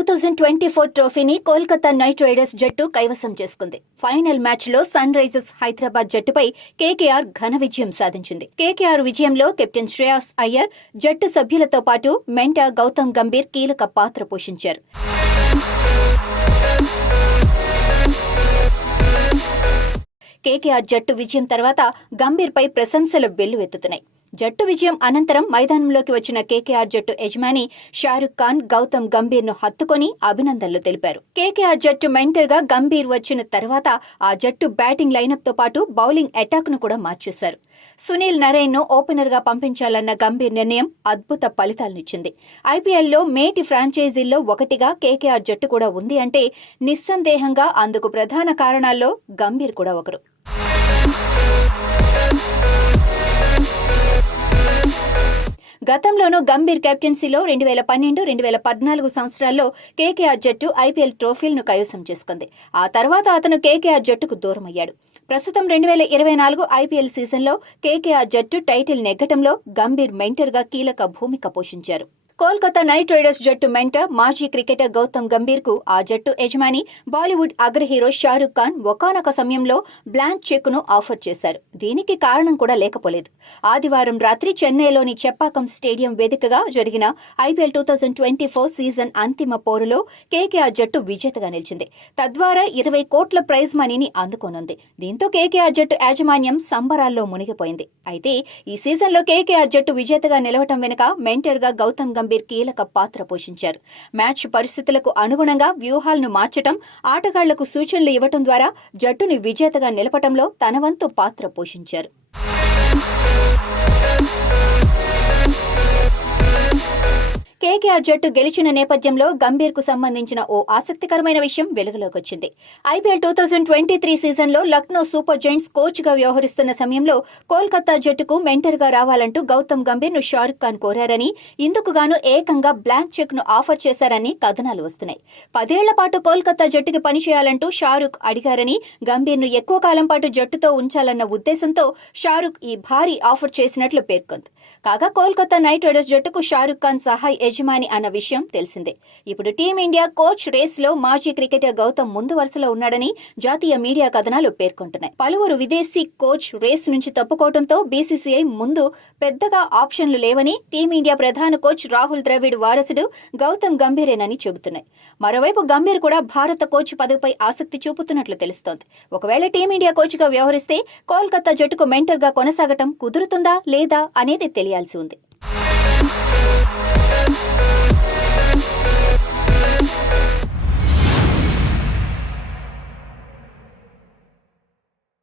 2024 ట్రోఫీని Kolkata night riders జట్టు కైవసం చేసుకుంది. ఫైనల్ మ్యాచ్లో సన్ రైజర్స్ హైదరాబాద్ జట్టుపై కేకేఆర్ ఘన విజయం సాధించింది. కేకేఆర్ విజయంలో కెప్టెన్ శ్రేయాస్ అయ్యర్, జట్టు సభ్యులతో పాటు మెంటా గౌతమ్ గంభీర్ కీలక పాత్ర పోషించారు. కేకేఆర్ జట్టు విజయం తర్వాత గంభీర్పై ప్రశంసలు వెల్లువెత్తుతున్నాయి. జట్టు విజయం అనంతరం మైదానంలోకి వచ్చిన కేకేఆర్ జట్టు యజమాని షారుఖ్ ఖాన్ గౌతమ్ గంభీర్ను హత్తుకొని అభినందనలు తెలిపారు. కేకేఆర్ జట్టు మెంటర్గా గంభీర్ వచ్చిన తర్వాత ఆ జట్టు బ్యాటింగ్ లైనప్తో పాటు బౌలింగ్ అటాక్ను కూడా మార్చేశారు. సునీల్ నరైన్ను ఓపెనర్గా పంపించాలన్న గంభీర్ నిర్ణయం అద్భుత ఫలితాలనిచ్చింది. ఐపీఎల్లో మేటి ఫ్రాంచైజీల్లో ఒకటిగా కేకేఆర్ జట్టు కూడా ఉంది అంటే నిస్సందేహంగా అందుకు ప్రధాన కారణాల్లో గంభీర్ కూడా ఒకరు. గతంలోనూ గంభీర్ కెప్టెన్సీలో 2012-2014 సంవత్సరాల్లో కేకేఆర్ జట్టు ఐపీఎల్ ట్రోఫీలను కైవసం చేసుకుంది. ఆ తర్వాత అతను కేకేఆర్ జట్టుకు దూరమయ్యాడు. ప్రస్తుతం 2024 ఐపీఎల్ సీజన్లో కేకేఆర్ జట్టు టైటిల్ నెగ్గటంలో గంభీర్ మెంటర్గా కీలక భూమిక పోషించారు. కోల్కతా నైట్ రైడర్స్ జట్టు మెంటర్ మాజీ క్రికెటర్ గౌతమ్ గంభీర్ కు ఆ జట్టు యజమాని బాలీవుడ్ అగ్ర హీరో షారుఖ్ ఖాన్ ఒకానొక సమయంలో బ్లాంక్ చెక్ను ఆఫర్ చేశారు. దీనికి కారణం కూడా లేకపోలేదు. ఆదివారం రాత్రి చెన్నైలోని చెప్పాకం స్టేడియం వేదికగా జరిగిన ఐపీఎల్ 2024 సీజన్ అంతిమ పోరులో కేకేఆర్ జట్టు విజేతగా నిలిచింది. తద్వారా 20 కోట్ల ప్రైజ్ మనీని అందుకోనుంది. దీంతో కేకేఆర్ జట్టు యాజమాన్యం సంబరాల్లో మునిగిపోయింది. అయితే ఈ సీజన్లో కేకేఆర్ జట్టు విజేతగా నిలవటం వెనుక మెంటర్గా గౌతమ్ గంభీర్ కీలక పాత్ర పోషించారు. మ్యాచ్ పరిస్థితులకు అనుగుణంగా వ్యూహాలను మార్చడం, ఆటగాళ్లకు సూచనలు ఇవ్వటం ద్వారా జట్టుని విజేతగా నిలపటంలో తన వంతు పాత్ర పోషించారు. కేకేఆర్ జట్టు గెలిచిన నేపథ్యంలో గంభీర్కు సంబంధించిన ఓ ఆసక్తికరమైన విషయం వెలుగులోకొచ్చింది. ఐపీఎల్ 2023 సీజన్లో లక్నో సూపర్ జైంట్స్ కోచ్గా వ్యవహరిస్తున్న సమయంలో కోల్కతా జట్టుకు మెంటర్గా రావాలంటూ గౌతమ్ గంభీర్ను షారుఖ్ ఖాన్ కోరారని, ఇందుకుగాను ఏకంగా బ్లాంక్ చెక్ను ఆఫర్ చేశారని కథనాలు వస్తున్నాయి. 10 ఏళ్ల పాటు కోల్కతా జట్టుకి పనిచేయాలంటూ షారుఖ్ అడిగారని, గంభీర్ను ఎక్కువ కాలం పాటు జట్టుతో ఉంచాలన్న ఉద్దేశంతో షారుఖ్ ఈ భారీ ఆఫర్ చేసినట్లు పేర్కొంది. కాగా కోల్కతా నైట్ రైడర్స్ జట్టుకు షారుఖ్ ఖాన్ సహాయ్ యజమాని అన్న విషయం తెలిసిందే. ఇప్పుడు టీమిండియా కోచ్ రేస్లో మాజీ క్రికెటర్ గౌతమ్ ముందు వరుసలో ఉన్నాడని జాతీయ మీడియా కథనాలు పేర్కొంటున్నాయి. పలువురు విదేశీ కోచ్ రేస్ నుంచి తప్పుకోవడంతో బీసీసీఐ ముందు పెద్దగా ఆప్షన్లు లేవని, టీమిండియా ప్రధాన కోచ్ రాహుల్ ద్రవిడ్ వారసుడు గౌతమ్ గంభీరేనని చెబుతున్నాయి. మరోవైపు గంభీర్ కూడా భారత కోచ్ పదవిపై ఆసక్తి చూపుతున్నట్లు తెలుస్తోంది. ఒకవేళ టీమిండియా కోచ్గా వ్యవహరిస్తే కోల్కతా జట్టుకు మెంటర్గా కొనసాగటం కుదురుతుందా లేదా అనేది తెలియాల్సి ఉంది.